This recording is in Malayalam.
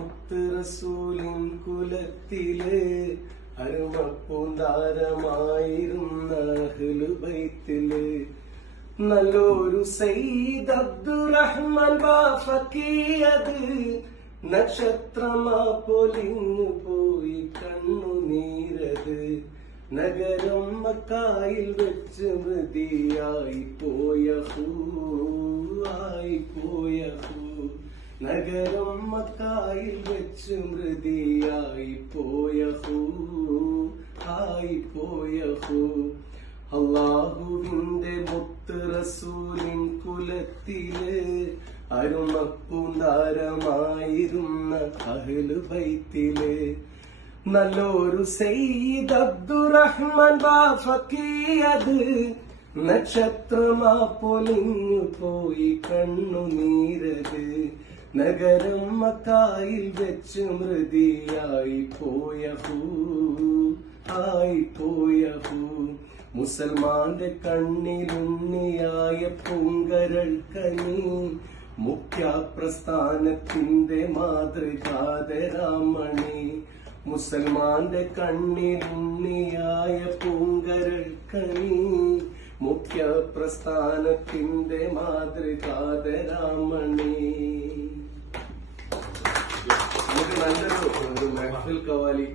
മുത്ത് റസൂലിൻ കുലത്തില് അരുമപ്പൂന്താരമായിരുന്ന അഹ്ലു ബൈത്തില് നല്ലൊരു സയ്യിദ് അബ്ദുറഹ്മാൻ ബാഫക്കിയത് നക്ഷത്രമാ പൊലിഞ്ഞു പോയി കണ്ണുനീരത് നഗരം മക്കായിൽ വെച്ച് മൃതിയായി പോയ നഗരം മക്കായിൽ വെച്ച് മൃതിയായി പോയ അല്ലാഹുവിന്റെ മുത്ത് റസൂലിൻ കുലത്തില് അരുമപ്പൂന്താരമായിരുന്ന അഹ്ലു ബൈത്തില് നല്ലൊരു സയ്യിദ് അബ്ദുറഹ്മാൻ ബാഫക്കിയത് നക്ഷത്രമാ പൊലിഞ്ഞു പോയി കണ്ണുനീരത് നഗരം മക്കായിൽ വെച്ച് മൃതിയായി പോയ മുസൽമാന്റെ കണ്ണിലുണ്ണിയായ പൂങ്കരൾ കനി മുഖ്യപ്രസ്ഥാനത്തിന്റെ മാതൃകാതരാമണി മുസൽമാന്റെ കണ്ണിലുണ്ണിയായ പൂങ്കരൾ കനി മുഖ്യപ്രസ്ഥാനത്തിന്റെ മാതൃകാതരാമണി. നമുക്ക് നല്ലൊരു മെഹ്ഫിൽ ഖവാലി